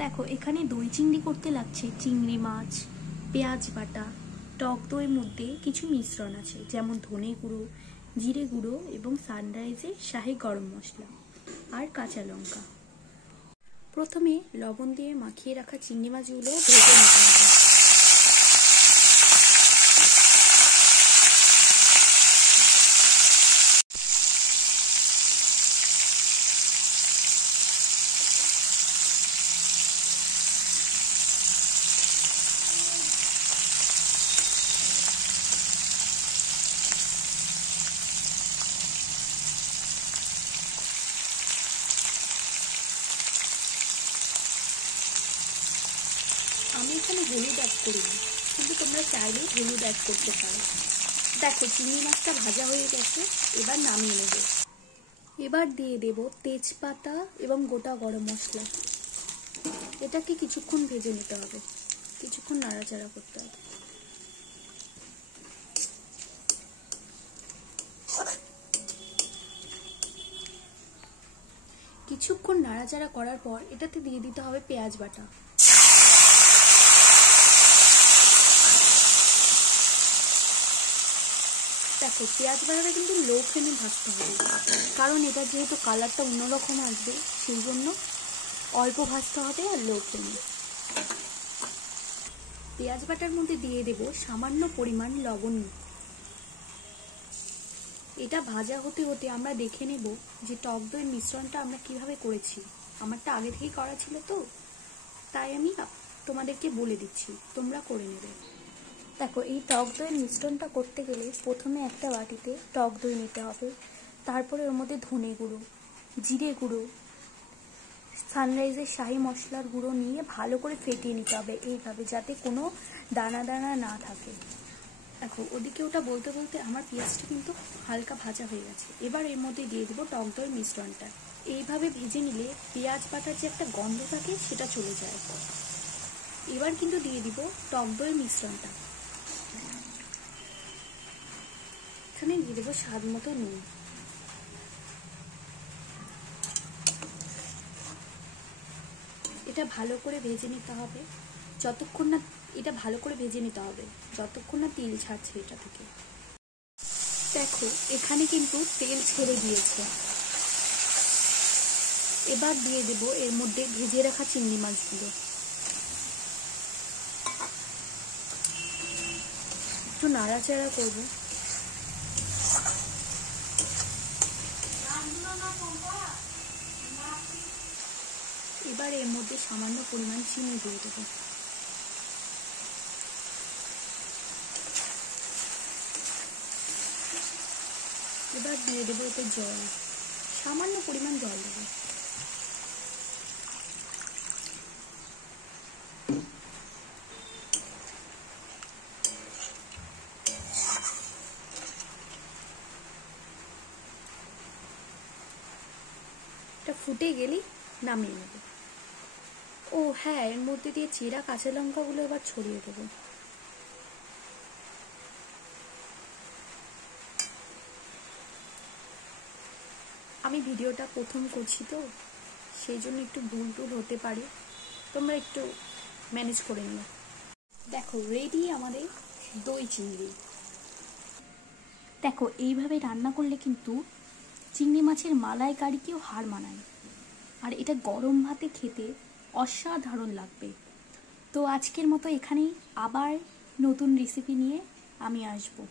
দেখো এখানে দই চিংড়ি করতে লাগছে চিংড়ি মাছ, পেঁয়াজ বাটা, টক দইয়ের মধ্যে কিছু মিশ্রণ আছে, যেমন ধনে গুঁড়ো, জিরে গুঁড়ো এবং সানরাইজের শাহি গরম মশলা আর কাঁচা লঙ্কা। প্রথমে লবণ দিয়ে মাখিয়ে রাখা চিংড়ি মাছগুলো ভেজে নিতে হবে। আমি এখানে হলুদ অ্যাড করিনি, কিন্তু তোমরা চাইলে হলুদ অ্যাড করতে পারো। দেখো চিংড়ি মাছটা ভাজা হয়ে গেছে, এবার নামিয়ে নেব। এবার দিয়ে দেব তেজপাতা এবং গোটা গরম মশলা। এটাকে কিছুক্ষণ ভেজে নিতে হবে, কিছুক্ষণ নাড়াচাড়া করতে হবে। কিছুক্ষণ নাড়াচাড়া করার পর এটাতে দিয়ে দিতে হবে পেঁয়াজ বাটা। দেখো পেঁয়াজ বাটাটা কিন্তু লো ফ্লেমে ভাজতে হবে, কারণ এটা যেহেতু কালারটা অন্যরকম আসবে, সেই জন্য অল্প ভাজতে হবে আর লো ফ্লেমে। পেঁয়াজ বাটার মধ্যে দিয়ে দেব সামান্য পরিমাণ লবণ। এটা ভাজা হতে হতে আমরা দেখে নেব যে টক দইয়ের মিশ্রণটা আমরা কিভাবে করেছি। আমারটা আগে থেকেই করা ছিল তো, তাই আমি তোমাদেরকে বলে দিচ্ছি, তোমরা করে নেবে। দেখো এই টক দইয়ের মিশ্রণটা করতে গেলে প্রথমে একটা বাটিতে টক দই নিতে হবে, তারপরে ওর মধ্যে ধনে গুঁড়ো, জিরে গুঁড়ো, সানরাইজের শাহি মশলার গুঁড়ো নিয়ে ভালো করে ফেটিয়ে নিতে হবে এইভাবে, যাতে কোনো দানা দানা না থাকে। দেখো ওদিকে ওটা বলতে বলতে আমার পেঁয়াজটা কিন্তু হালকা ভাজা হয়ে গেছে। এবার এর মধ্যে দিয়ে দেবো টক দইয়ের মিশ্রণটা। এইভাবে ভেজে নিলে পেঁয়াজ বাটার যে একটা গন্ধ থাকে সেটা চলে যায়। এবার কিন্তু দিয়ে দিব টক দইয়ের মিশ্রণটা। এখানে দিয়ে দেবো স্বাদ মতো নুন। এটা ভালো করে ভেজে নিতে হবে, যতক্ষণ না তেল ছাড়ছে এটা থেকে। দেখো এখানে কিন্তু তেল ছেড়ে দিয়েছে। এবার দিয়ে দেব এর মধ্যে ভেজে রাখা চিংড়ি মাছগুলো। একটু নাড়াচাড়া করব। এবার এর মধ্যে সামান্য পরিমাণ চিনি দিয়ে দেবো। এবার দিয়ে দেবো এতে জল, সামান্য পরিমাণ জল দেবো। এটা ফুটে গেলেই নামিয়ে নেব। ও হ্যাঁ, এর মধ্যে দিয়ে চিরা কাঁচা লঙ্কাগুলো এবার ছড়িয়ে দেবো। আমি ভিডিওটা প্রথম করছি তো, সেই জন্য একটু ভুল টুল হতে পারে, তোমরা একটু ম্যানেজ করে নিও। দেখো রেডি আমাদের দই চিংড়ি। দেখো এইভাবে রান্না করলে কিন্তু চিংড়ি মাছের মালাইকারিকেও হার মানায়, আর এটা গরম ভাতে খেতে অসাধারণ লাগবে। তো আজকের মতো এখানেই, আবার নতুন রেসিপি নিয়ে আমি আসবো।